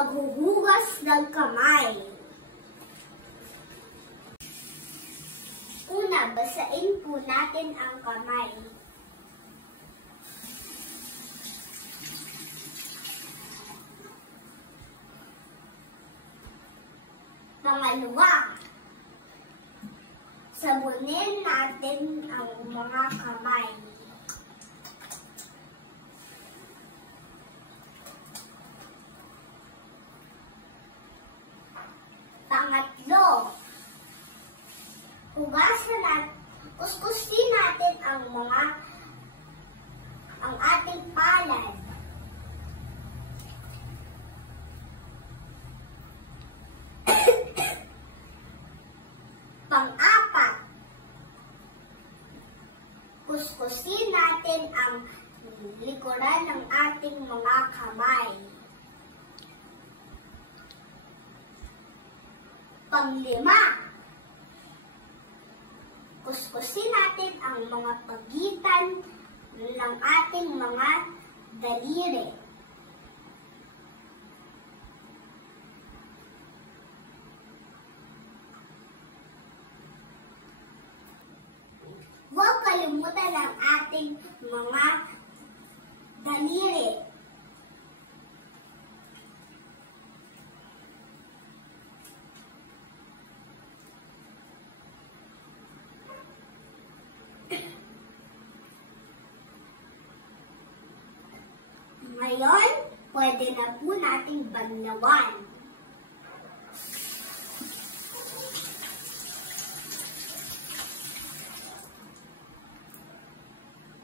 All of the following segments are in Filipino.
paghuhugas ng kamay. Una, basain po natin ang kamay. Pangalawa, sabunin natin ang mga kamay. Pangatlo, hugasan at kuskusin natin ang ating palad. Pang-apat, kuskusin natin ang likuran ng ating mga kamay. Pang-lima, kuskusin natin ang mga pagitan ng ating mga daliri. Huwag kalimutan ang ating mga daliri. Ngayon, pwede na po nating banlawan.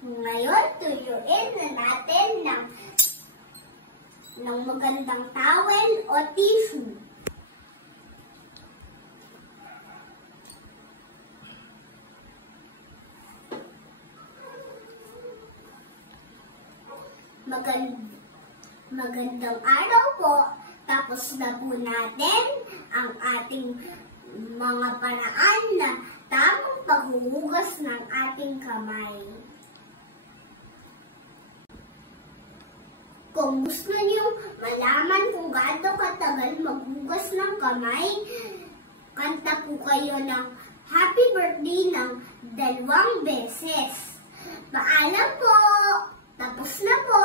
Ngayon, tuyuin na natin ng magandang towel o tissue. Magandang araw po. Tapos na po natin ang ating mga paraan na tamang paghuhugas ng ating kamay. Kung gusto niyo malaman kung gaano katagal maghugas ng kamay, kanta po kayo ng happy birthday ng 2 beses. Paalam po! Tapos na po!